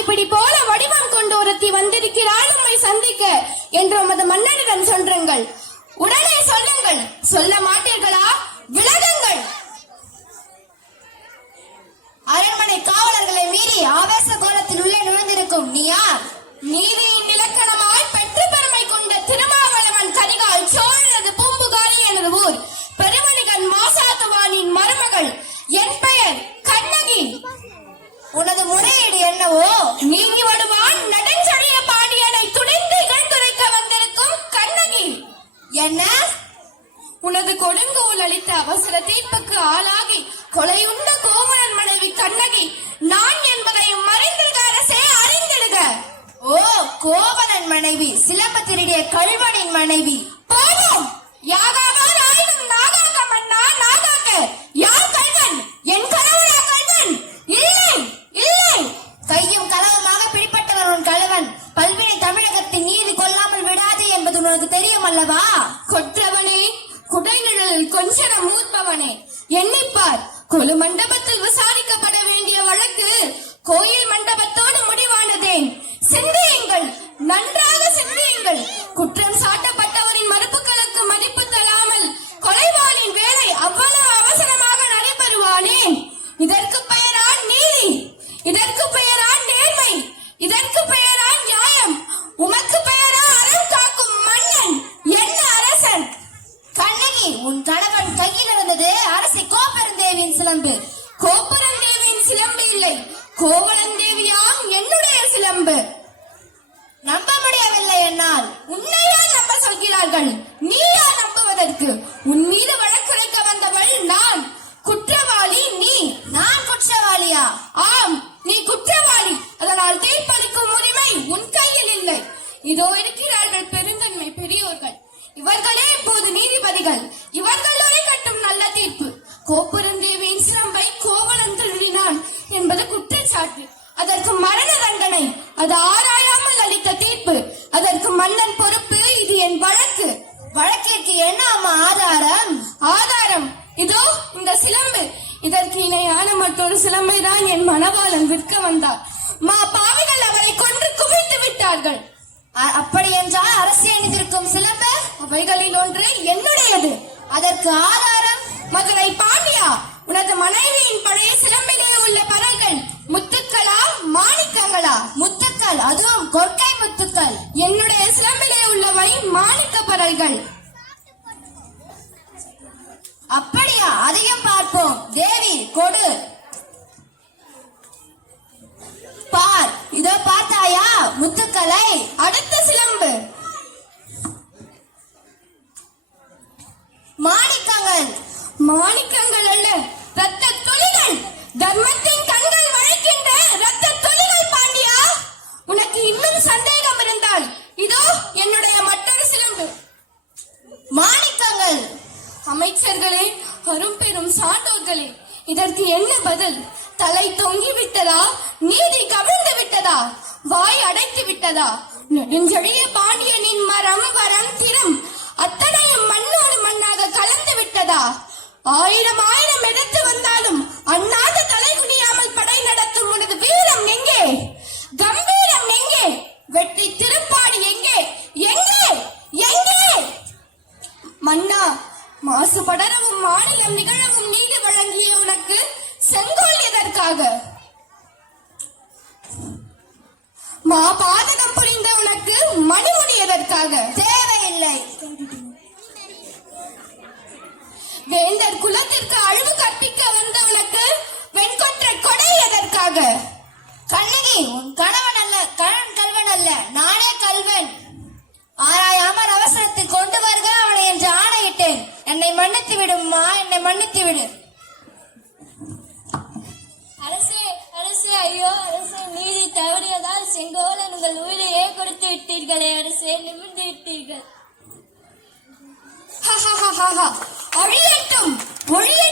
ஆட்டிப்பிடி போல வடிவம் கொண்டு ஒருத்தி வந்திருக்கிறாள் உம்மை சந்திக்க என்று உமது மன்னனிடம் சொல்லுங்கள். உடனே சொல்லுங்கள். சொல்ல மாட்டீர்களா? விலகுங்கள். அரண்மனை காவலர்களை மீறி ஆவேச கோலத்தில் உள்ளே நுழைந்திருக்கும் நீ யார்? நீதியின் இலக்கணமாய் பெற்று பெருமை கொண்ட திருமாவளவன் கரிகால் சோழனது பூம்புகாரி எனது ஊர். பெருமணிகன் மாசாத்துவானின் மருமகள். என் பெயர் கண்ணகி. உனது முறையீடு என்னவோ தீர்ப்புக்கு ஆளாகி கொலையுண்ட கோவலன் மனைவி கண்ணகி நான் என்பதையும் மறைந்திருக்க அரசே அறிந்திடுக. ஓ கோவலன் மனைவி சிலம்ப திருடிய கல்வனின் மனைவி. போவோம். யாகாவா ஆயினும் நாகாக்க மன்னா நாகாக்க. யார் கல்வன்? என் கணவனா கல்வன்? இல்லை இல்லை. கையும் களவுமாக பிடிப்பட்டவன் உன் கலவன். பல்வினை தமிழகத்தின் நீதி கொல்லாமல் விடாது என்பது உனக்கு தெரியும் அல்லவா? குடைநிழலில் கொஞ்சம் மூர்ப்பவனே எண்ணிப்பார் கொலு மண்டபத்தில் விசாரிக்கப்பட வேண்டிய வழக்கு கோயில் மண்டபத்தோடு முடிவானதேன். சிந்தியுங்கள் உன் கணவன் கையில் இருந்தது. அரசி கோப்பெருந்தேவியின் சிலம்பு. கோபுரம் தேவியின் சிலம்பு இல்லை. கோவலந்தேவியாம் என்னுடைய சிலம்பு. நம்ப முடியவில்லை என்னால் உன்னையா நம்ப சொல்கிறார்கள்? நீயா நம்புவதற்கு. உன் மீது வழக்குரைக்க வந்தவள் நான். குற்றவாளி நீ. நான் குற்றவாளியா? ஆம் நீ குற்றவாளி. அதனால் தீர்ப்பளிக்கும் உரிமை உன் கையில் இல்லை. இதோ இருக்கிறார்கள் பெருந்தன்மை பெரியோர்கள். இவர்களே இப்போது நீதிபதிகள் இவர்கள் கட்டும் நல்ல தீர்ப்பு கோபுரந்தேவியின் சிலம்பை கோவலன் திருடினான் என்பது குற்றச்சாட்டு. அதற்கு மரண தண்டனை அது ஆராயாமல் அளித்த தீர்ப்பு. அதற்கு மன்னன் பொறுப்பு இது என் வழக்கு. வழக்கிற்கு என்ன ஆதாரம்? ஆதாரம். இதோ இந்த சிலம்பு. இதற்கு இணையான மற்றொரு சிலம்பை தான் என் மணவாளன் விற்க வந்தார். மா பாவிகள் அவரை கொன்று குவித்து விட்டார்கள். அ- அப்படி என்றால் அரசு அணிந்திருக்கும் சிலம்பு அவைகளில் ஒன்று என்னுடையது. அதற்கு ஆதாரம் மதுரை பாண்டியா உனது மனைவியின் பழைய சிலம்பிலே உள்ள பறல்கள் முத்துக்களா மாணிக்கங்களா? முத்துக்கள் அதுவும் கொற்கை முத்துக்கள். என்னுடைய சிலம்பிலே உள்ளவை மாணிக்க பறல்கள் அப்படியா? அதையும் மாணிக்கங்கள் அல்ல ரத்த துளிகள். தர்மத்தின் கண்கள் வளைக்கின்ற ரத்த துளிகள் பாண்டியா. உனக்கு இன்னும் சந்தேகம் இருந்தால் இதோ என்னுடைய மற்றொரு சிலம்பு. மாணிக்கங்கள் அமைச்சர்களே அரும்பெரும் சான்றோர்களே இதற்கு என்ன பதில்? தலை தொங்கி விட்டதா? நீதி கவிழ்ந்து விட்டதா? வாய் அடைத்து விட்டதா? நெடுஞ்செழிய பாண்டியனின் மரம் வரம் திறம் அத்தனையும் மண்ணோடு மண்ணாக கலந்து விட்டதா? ஆயிரம் ஆயிரம் எடுத்து வந்தாலும் அண்ணாத தலை குனியாமல் படை நடத்தும் உனது வீரம் எங்கே? கம்பீரம் எங்கே? வெற்றி திருப்பாடி எங்கே? எங்கே? எங்கே? மன்னா மாசுபடரவும் மாநிலம் நிகழவும் நீதி வழங்கிய உனக்கு செங்கோல் எதற்காக? மா பாதகம் புரிந்த உனக்கு மணிமுடி எதற்காக? தேவையில்லை. எதற்காக கண்ணகி உன் கணவன் அல்ல கணவன் கல்வன் அல்ல நானே கல்வன். ஆராயாமல் அவசரத்தில் கொண்டு வருக அவனை என்று ஆணையிட்டேன். என்னை மன்னித்து விடும்மா என்னை மன்னித்து விடு. அரசே அரசே ஐயோ அரசே நீதி தவறியதால் செங்கோலன் உங்கள் உயிரையே கொடுத்து விட்டீர்களே அரசே நிமிர்ந்து விட்டீர்கள். ஒழியட்டும். எல்லாம்